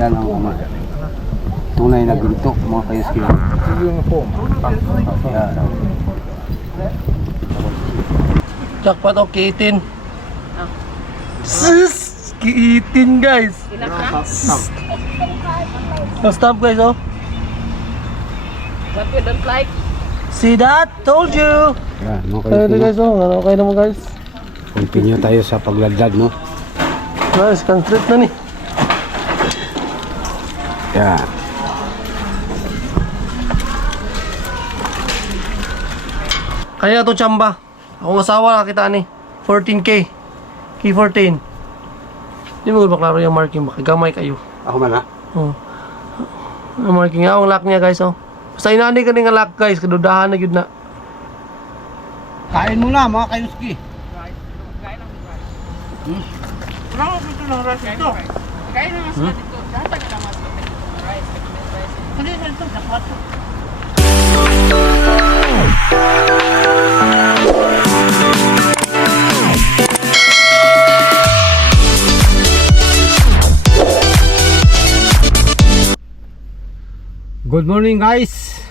Yan ang tunay na ginto mga kayuski. Yan. Jackpot o kiitin. Sis! Kiitin guys! Stop guys oh. What you don't like? See that? Told you! Yan mga Ayun kayuski. guys oh. Okay naman guys. Continue tayo sa pagladlad mo. Guys, concrete na ni. Yan. Kaya to chamba. Akong asawa nakita ni 14k. Key 14. Di mo maklaro yung marking ba? Gamay kayo. Ako man ha? Oh. Ang marking nga, ang lock niya guys oh. Basta inani ka nga lock guys, kadudahan na yun na. Kain mo na mga kayuski. Wala ko dito ng rice ito. Kain na mas dito. Datang na mas rice. Hindi na ito. Dapat. Good morning guys.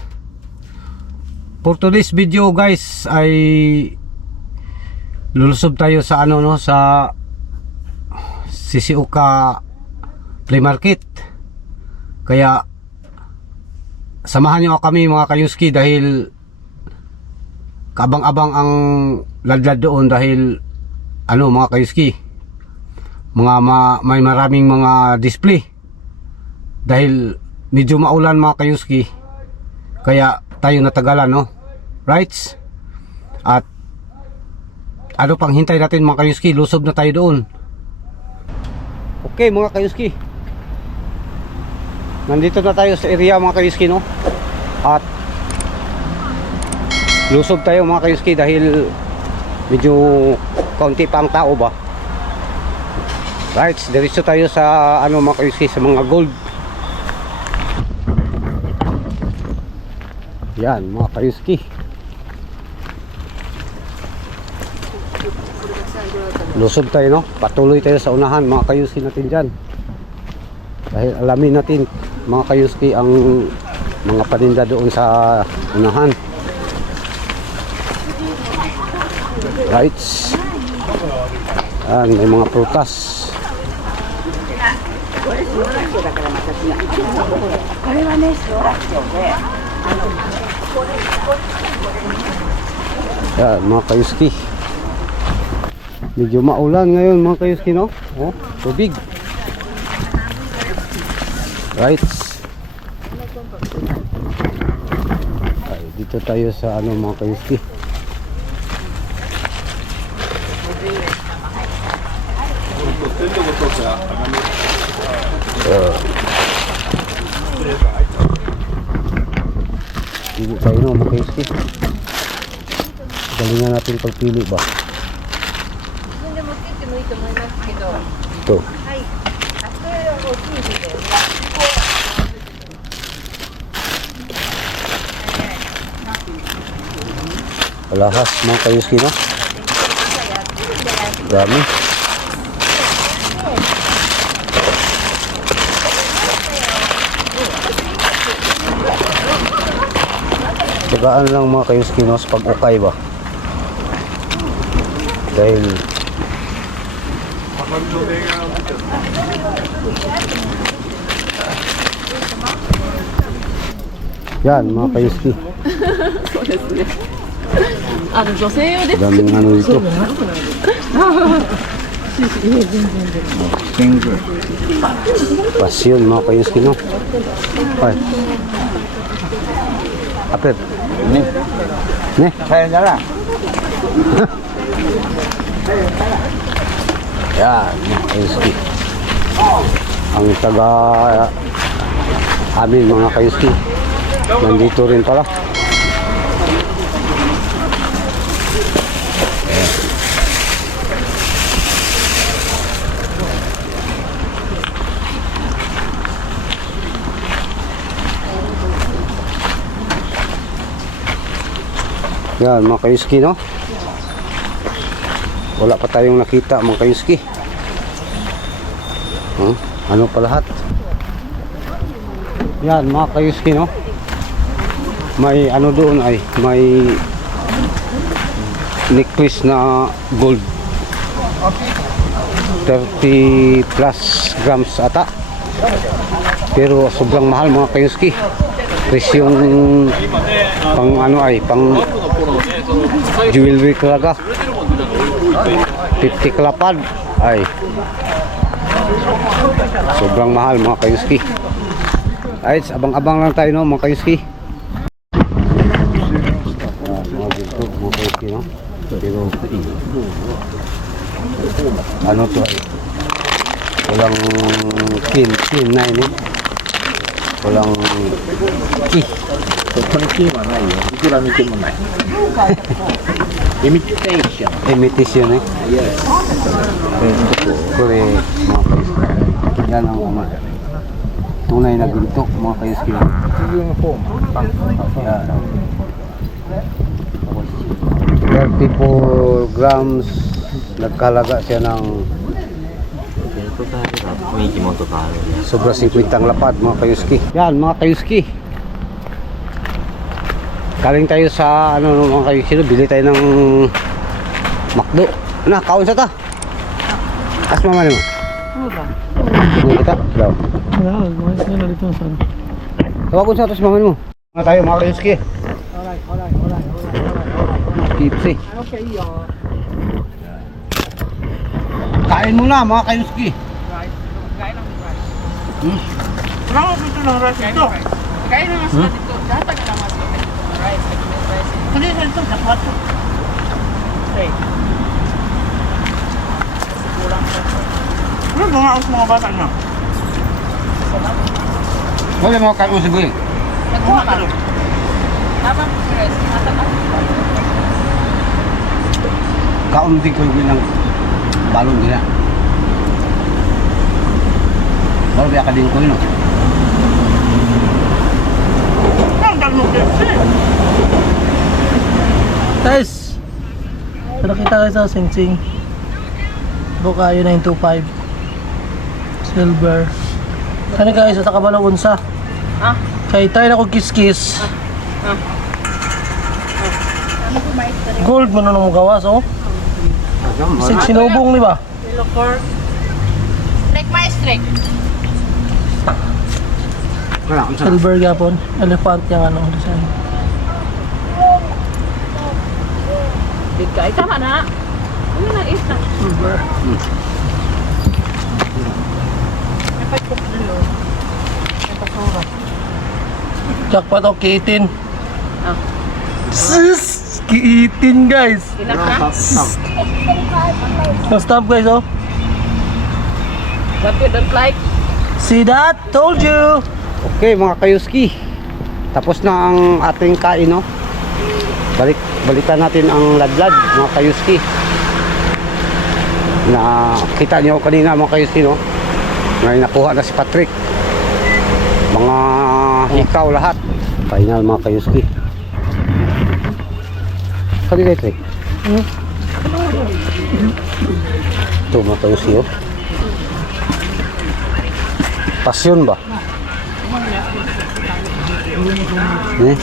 For today's video guys ay lulusob tayo sa ano no, sa Shizuoka Flea Market. Kaya samahan niyo kami mga kayuski dahil kabang-abang ang ladlad doon dahil ano mga kayuski, may maraming mga display dahil medyo maulan mga kayuski, kaya tayo natagalan no, rights. At ano pang hintay natin mga kayuski, lusob na tayo doon. Okay mga kayuski, nandito na tayo sa area mga kayuski no, at lusob tayo mga kayuski dahil medyo kaunti pa ang tao ba. Rights, diretso tayo sa ano mga kayuski, sa mga gold. Yan mga kayuski, lusob tayo no, patuloy tayo sa unahan mga kayuski natin dyan dahil alamin natin mga kayuski ang mga paninda doon sa unahan. Rights, yan may mga prutas. Yan mga kayuski, medyo maulan ngayon mga kayuski no, oh, tubig. Right, ay, dito tayo sa ano mga kayuski. Dito tayo no mga kayuski, galingan natin pagpili ba. Ito alahas mga kayuski no, dami. Tagaan lang mga kayuski no sa pag-ukay ba dahil yan mga kayuski, daming ano dito. Pasyon mga kayuski no. Ay apet ne kaya na lang. Yan mga kayuski, ang taga amin mga kayuski nandito rin pala. Yan mga kayuski no, wala pa tayong nakita mga kayuski. Ano pa lahat. Yan mga kayuski, no? May ano doon ay may necklace na gold 30 plus grams ata, pero sobrang mahal mga kayuski. Presyong pang ano ay pang jewelry talaga. 50 kalapad ay sobrang mahal mga kayuski. Ay, abang-abang lang tayo, no mga kayuski. Mga ginto mga kayuski, no? Pero ano to ay walang kin na ini, walang ki. Imitation eh. Yes. Kore mga kayuski. Yan ang mga tunay na ginto mga kayuski. Yan. 34 grams, nagkalaga siya ng sobra 50 ang lapad mga kayuski. Yan mga kayuski, galing tayo sa ano mga kayuski, bili tayo ng McDo. Na, kaon sa ta? As mama mo? Ano kita? Daw. Mas nila dito saan. Tawagin sa atas mama mo. Ano tayo mga kayuski? Tipsy. Kain muna mga kayuski. Wala ko dito ng rice dito. Kain na mas dito. Dapat na mas rice. Hindi sa ito, dapat. Okay. Ano ba nga ang mga bata na? Wala mga kain mo siguro. Nagkuha ka rin. Dapat si rice. Kaon din ko ng balon nila. Baru biar kadin ko yun. Ang dami mo Guys, nakita kayo sa Sing-Sing. Bukayo 925 silver. Kani kayo sa Takabalaw unsa? Ha? Kay tayo na ko kiss-kiss. Gold mo na nung gawas, oh. Sinubong ni ba? Look Strike my strike. Silver gapon. Elephant yung anong design. Bigay, tama na. Ano na isa? Silver. May pagkuk dalo. May pasura. Jackpot o kiitin. Ah. Sis! Kiitin guys! Ilan na? Na-stamp guys, oh. What you don't like? See that? Told you! Okay mga kayuski, tapos na ang ating kain, no? Balikan natin ang ladlad mga kayuski. Na kita niyo kanina mga kayuski, no? Ngayon nakuha na si Patrick. Mga hikaw lahat. Final mga kayuski. Kanina Patrick. Ito mga kayuski, oh. Pasyon ba? Eh?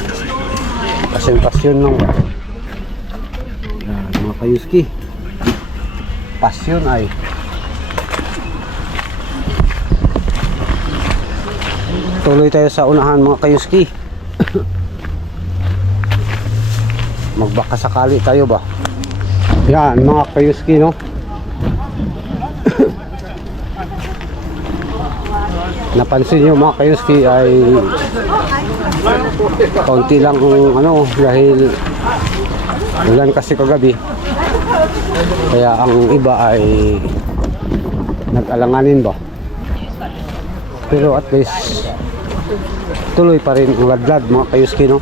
Pasyon lang ba? Yan, mga kayuski. Pasyon ay tuloy tayo sa unahan mga kayuski. Magbaka sakali tayo ba? Yan mga kayuski, no? Napansin nyo mga kayuski ay kaunti lang ano, dahil ulan kasi kagabi, kaya ang iba ay nag-alanganin ba, pero at least tuloy pa rin ang ladlad mga kayuski, no?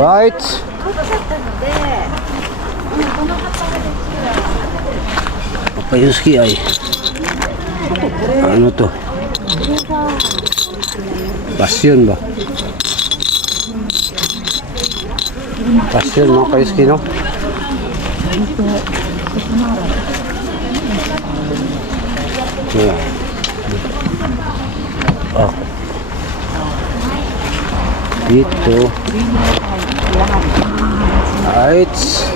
Right. Kayuski ay ano to? Pasyon ba? Pasyon mga kayuski, no? Yeah. Oh. Dito. Lights.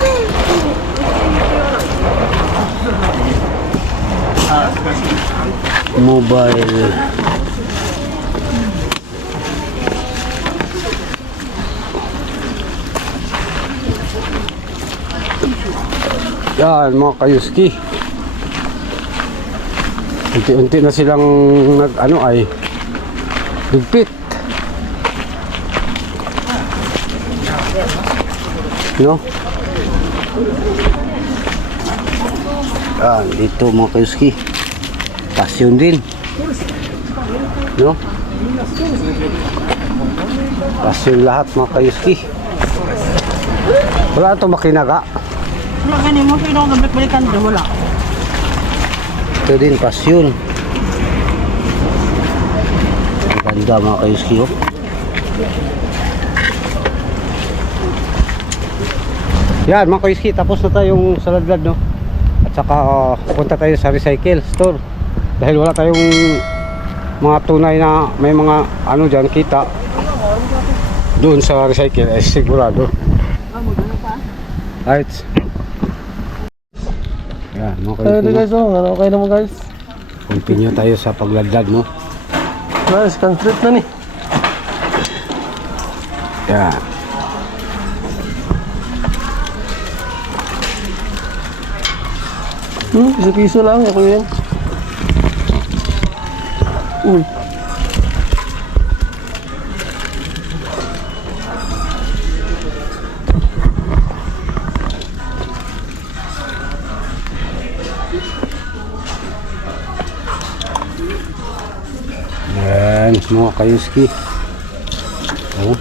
Mobile. Yan mga kayuski. Unti-unti na silang nag-ano ay ligpit. No? Yan, dito mga kayuski. Pasyon din. No? Pasyon lahat mga kayuski. Wala ito makinaga. Wala ganyan mo, pero kung balik-balikan doon, wala. Ito din, pasyon. Ang ganda mga kayuski, oh. Yan mga kayuski, tapos na tayong saladlad, no? At saka punta tayo sa recycle store. Dahil wala tayong mga tunay na may mga ano dyan kita doon sa recycle, eh sigurado. Right. Yan mga Ayun kayuski, guys, oh. Ano, okay naman guys. continue tayo sa pagladlad, no? Guys, concrete na ni. Yan. Piso-piso lang, ako yun. Uy. Yan mga kayuski. Oh.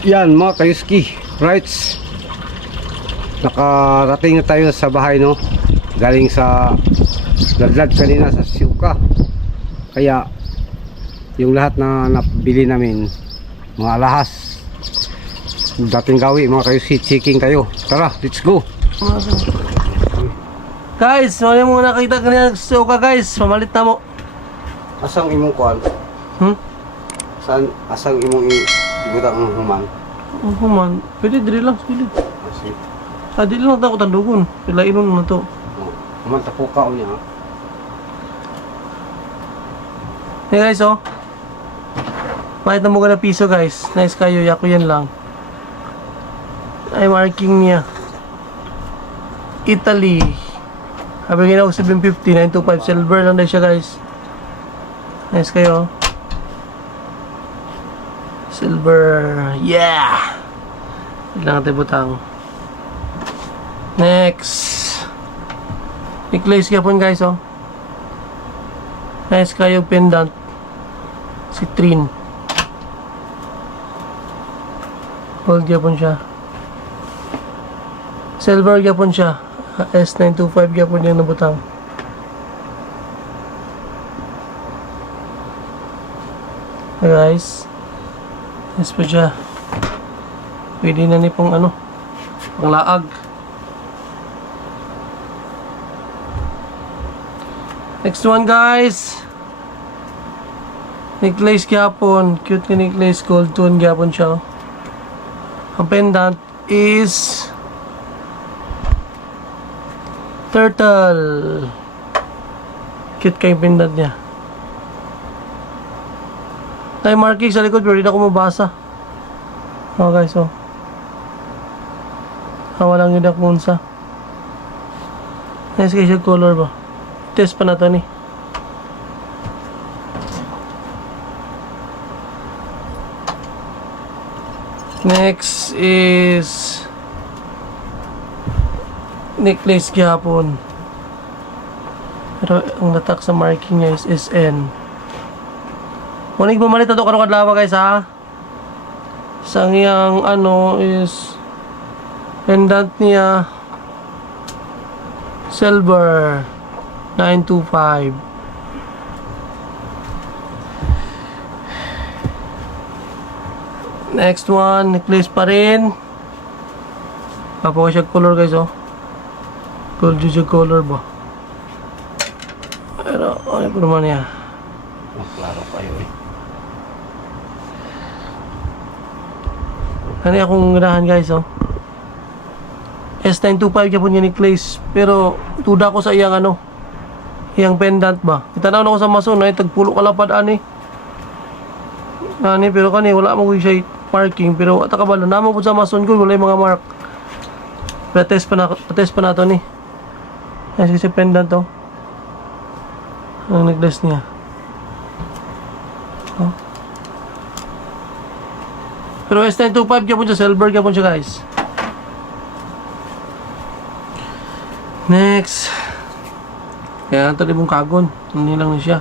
Yan mga kayuski, rights. Nakarating na tayo sa bahay, no? Galing sa ladlad kanina sa Siuka. Kaya yung lahat na nabili namin, mga alahas, dating gawi mga kayuski, checking tayo. Tara, let's go. Guys, mali mo nakita kanina sa Siuka guys. Mamalit na mo. Asang imong kuan? Saan asang imong ibutang ang human? Oh man, pwede dili lang, sige. Kasi Dili lang ako tandugon. Pilainon na to. human tapuka niya. Hey guys, oh. Mahit na mo na piso guys. Nice kayo, yako yan lang. Ay marking niya. Italy. Sabi nga ako 750, 925 silver lang dahil siya guys. Nice kayo. Silver. Yeah. Ilang natin butang. Next. Necklace kapon guys, oh. Nice kayo pendant. Citrine. Gold yapon siya. Silver yapon siya. S925 yapon yung nabutang. Hey guys. Yes po siya. Pwede na ni pong ano, panglaag. Next one guys. Necklace gyapon. Cute na necklace. Gold tone gyapon siya. Ang pendant is turtle. Cute kayong pendant niya. Tayo marking sa likod pero hindi na ako mabasa. Oh guys, oh. Walang yun ako unsa. Nice kayo siya color ba? Test pa na to ni. Next is necklace gyapon. Pero ang natak sa marking niya is SN. Kunig pamalit na to karong adlaw guys ha. Sang iyang ano is pendant niya silver 925. Next one, necklace pa rin. Papawa siya color guys oh. Gold siya color ba? Pero ano pa naman niya? Klaro kayo eh. Ano akong ganahan guys oh. S925 kapon yung necklace. Pero tuda ko sa iyang ano, iyang pendant ba. Itanaw na ko sa mason ay tagpulo kalapad ani. Ani pero kani wala mo siya marking pero ata ka ba naman po sa mason ko wala yung mga mark. Test pa na to ni. Ay kasi pendant to. Ang necklace niya. Oh. Pero S925 kapon siya silver kapon siya guys. Next. Kaya ito libong kagon. Hindi lang na siya.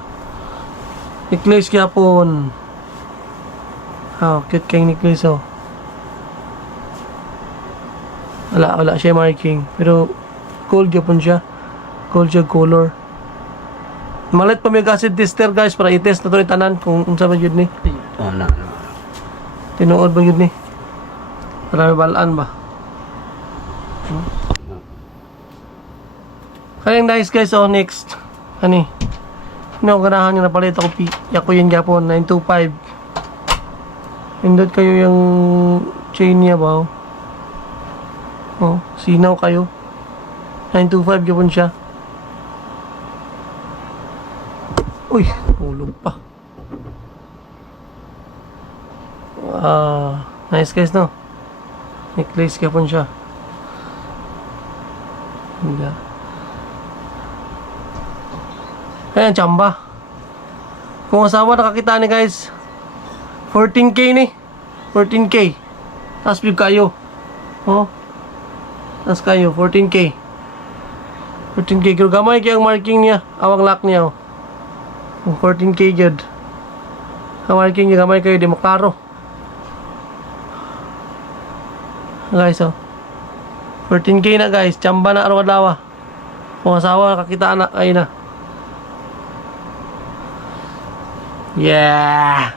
Necklace kapon. Oh, cute kayong necklace oh. Wala siya marking. Pero gold kapon siya. Gold siya color. Malit pa may acid tester guys para i-test na ito ni tanan kung unsa ba yun ni. Oh, na. Tinuod ba yun ni? Para may balaan ba? Kaya nice guys oh next. Ani? Ano ganahan nyo napalit ako yako yun Japon 925. Pindot kayo yung chain niya ba oh. Oh, sinaw kayo. 925 Japon siya. Uy, ulog pa. Nice guys no. Necklace Japon siya. Hindi. Ayan, chamba. Kung asawa nakakita ni guys 14k ni 14k. Tapos big kayo. Oh. Tapos kayo 14k. 14k kilo gamay kaya ang marking niya. Awang lock niya oh. 14k jud. Ang marking niya gamay kayo di maklaro. Guys oh. 14k na guys. Chamba na araw-adlaw. Kung asawa nakakita na ay na. Yeah!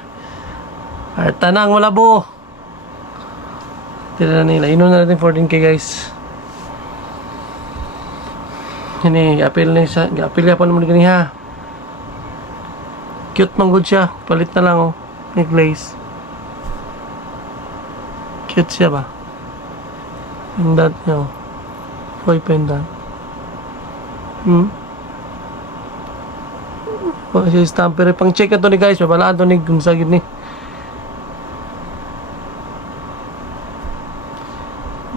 Tanang malabo. Tira na nila. Inon na natin 14k guys. Ini, apil na siya. Apil ka pa naman gani ha. Cute man good siya. Palit na lang oh. Necklace. Cute siya ba? Pendant niya oh. Boy pendant. Siya stamper pang check na to ni guys, mabalaan to ni gunsagid ni.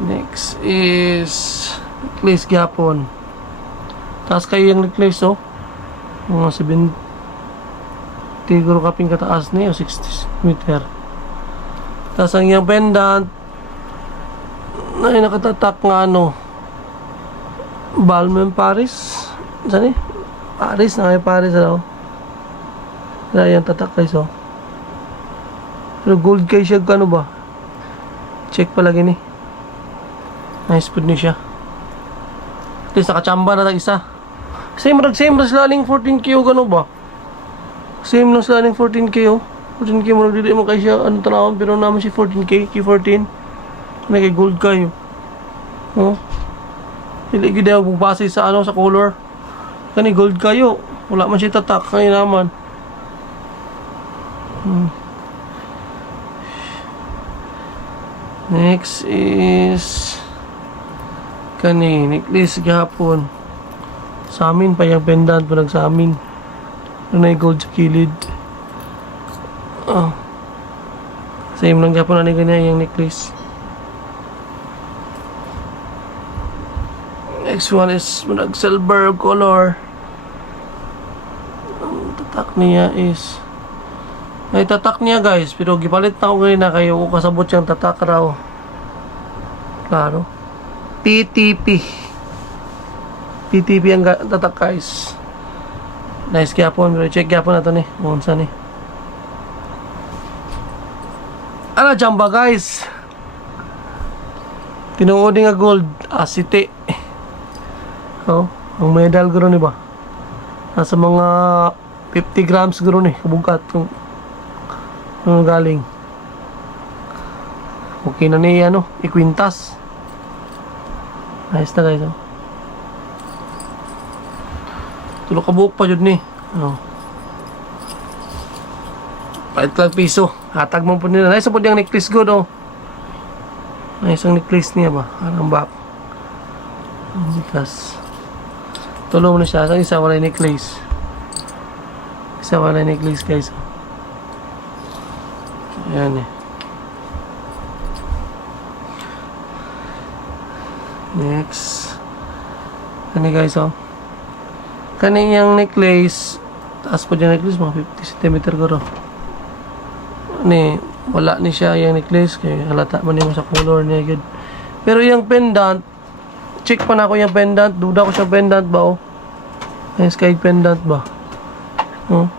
Next is necklace gapon. Taas kayo yung necklace oh. Mga 70 siguro kaping kataas ni o 60 meter. Taas ang yung pendant ay nakatatak nga ano Balmain Paris. Saan eh? Paris na kayo Paris ano. Kaya yung tatak guys oh. Pero gold kayo siya ano ba? Check palagi ni. Nice food ni siya. At least nakachamba na isa. Same na sila aling 14k o gano ba? Same na sila aling 14k o. 14k mo nagdili mo kayo siya. Ano tanawang pero naman si 14k. Q14. Nagay gold kayo. Oh. Hindi gida ako base sa ano sa color. Kani gold kayo. Wala man siya tatak. Kaya naman. Next is kani necklace gahapon. Sa amin pa yung pendant pa sa amin. Ano yung gold sa kilid. Oh. Same lang gahapon na ganyan yung necklace. Next one is silver color. Ang tatak niya is ay tatak niya guys, pero gipalit na ako ngayon na kayo kung kasabot siyang tatak raw. Klaro. PTP ang tatak guys. Nice gyapon, pero check gyapon na to ni. Unsa ni? Ano jamba guys? Tinuod nga gold asite. Oh, ang medal guro ni ba? Nasa mga 50 grams guro ni kabugat kung galing. Okay na ni ano, ikwintas. Nice na guys. Oh. Tulo ka buhok pa jud ni. Oh. Pahit lang piso. Hatag mo po nila. Nice po yung necklace good oh. Nice ang necklace niya ba? Parang back. Because tulo mo na siya. Ang isa wala yung necklace. Isa wala yung necklace guys. Ayan eh. Next. Kani guys oh. Kani yung necklace. Taas po yung necklace mga 50 cm guro. Ni wala ni siya yung necklace kay halata man mo sa color niya good. Pero yung pendant, check pa na ako yung pendant, duda ko siya pendant ba oh. Yung sky pendant ba? Oh.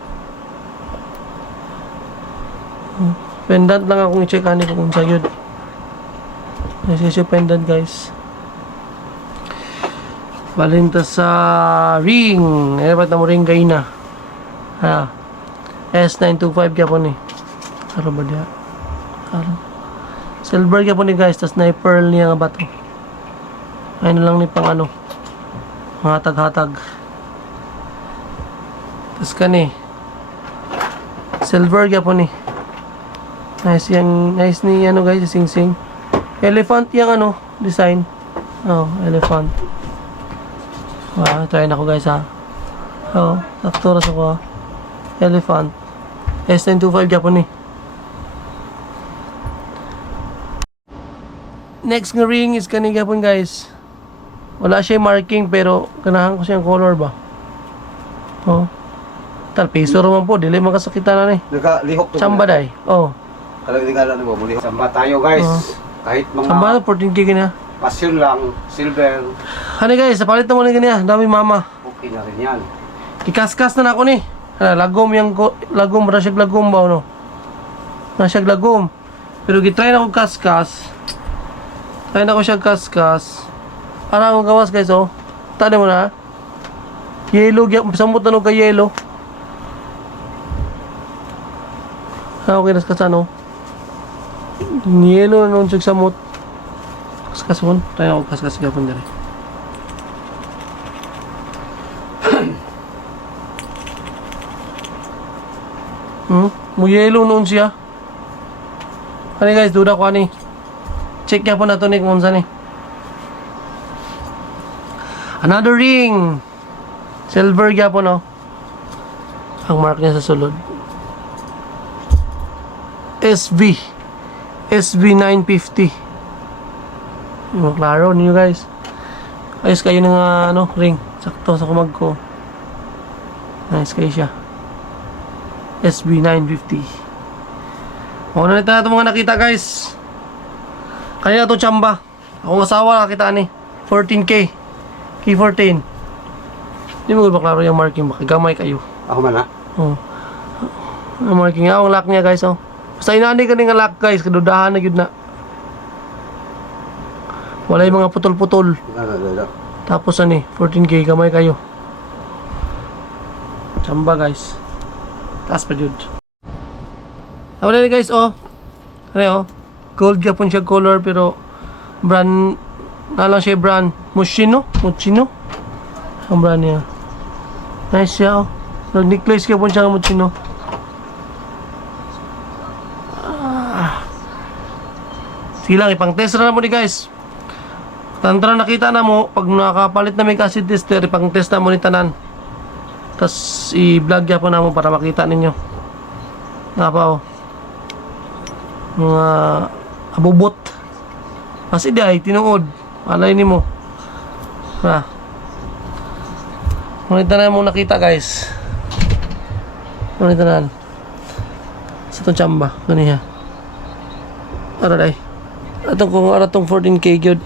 Pendant lang akong i-check ani kung sa good. Kasi siya pendant guys. Balinta sa ring. Dapat na mo ring gay na. Ha. S925 kaya po ni. Ano ba diya? Silver kaya po ni guys. Tas na pearl niya nga bato. Ayun lang ni pang ano. Mga hatag-hatag. Tas kani. Silver kaya po ni. Nice yung nice ni ano guys, sing-sing. Elephant yung ano, design. Oh, elephant. Try na ko guys ha. Oh, sakto ras ako ha. Elephant. S925 Japan eh. Next nga ring is kani Japon guys. Wala siya marking pero ganahan ko siyang color ba. Oh. Tal piso raman po, dili makasakitan na ni. Nagalihok to. Samba day. Oh. Kalau hindi ka na mo, mulihok. Samba tayo guys. Kahit mga Samba 14k na. pasyon lang, silver, Hani guys, palit na mo ni kaniya. Dami mama. okay na rin yan. Ikaskas na ako ni. Lagom yung lagom, rasyag lagom ba no? Rasyag lagom. Pero gitry na ko kaskas. Try na ko siya kaskas. Para akong gawas guys oh. Tadi mo na. Yellow, samot na ka yellow. Okay, naskasan oh. Yellow na nung siya samot. Kaskas mo. Try na ko kaskas gapon dere. Mo yellow noon siya. Ano guys, duda ko ani. Check niya po na to ni kung saan eh. Another ring. Silver niya po no. Ang mark niya sa sulod. SB 950. Yung klaro ninyo guys. Ayos kayo ng ano, ring. Sakto sa kumag ko. Nice kayo siya. SB 950. O na ito mga nakita guys. Kaya ito tsamba. Akong asawa nakita ni 14k. K14. Hindi mo ba klaro yung marking. Makagamay kayo. Ako man ha? Oh. Ang marking nga. Ang lock niya guys oh. Basta inani ka nga lock guys. Kadudahan na yun na. Wala yung mga putol-putol. Tapos ano 14k. Gamay kayo. Tsamba guys. Taas pa jud. Wala na guys oh. Ano oh. Gold Japon siya color pero brand na lang siya brand Moschino ang brand niya. Nice siya oh. Necklace Japon siya Moschino. Sige lang ipang test na mo ni guys. Tantra nakita na mo pag nakapalit na may acid tester ipang test na mo ni tanan. Tas i-vlog Japon na mo para makita ninyo. Napa oh. Mga abubot. Kasi di ay tinuod. Alay ni mo. Ha. Ngunit na mo nakita guys. Ngunit na. Sa itong tsamba. Ganiya. Aray. Atong kung aratong 14k gyud.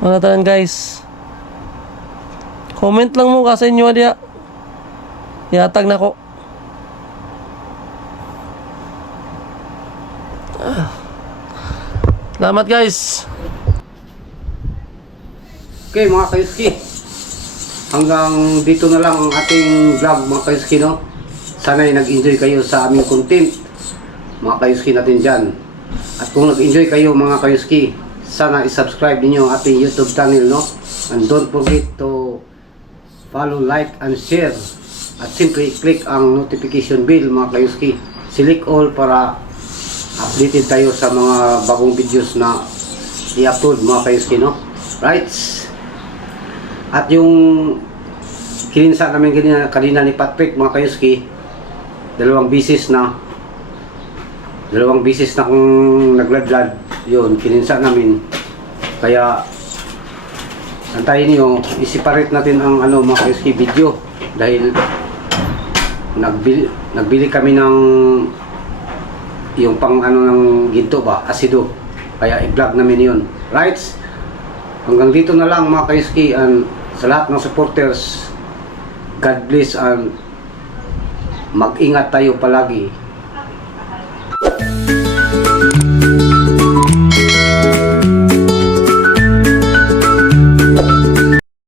Mga tanan guys. Comment lang mo kasi inyo diya. Iatag na ko. Salamat guys. Okay mga kayuski, hanggang dito na lang ang ating vlog mga kayuski, no? Sana'y nag-enjoy kayo sa aming content mga kayuski natin dyan. At kung nag-enjoy kayo mga kayuski, sana i-subscribe niyo ang ating YouTube channel, no? And don't forget to follow, like, and share. At simply click ang notification bell mga kayuski. Select all para updated tayo sa mga bagong videos na i-upload mga kayuski, no? Right? At yung kininsa namin kanina ni Patrick mga kayuski, dalawang bisis na kung nagladlad yun, kininsa namin. Kaya antayin nyo, i-separate natin ang mga kayuski video dahil nagbili kami ng yung pang ng ginto ba, asido, kaya i-vlog namin yun. Right? Hanggang dito na lang mga kayuski, and sa lahat ng supporters, God bless, and mag-ingat tayo palagi.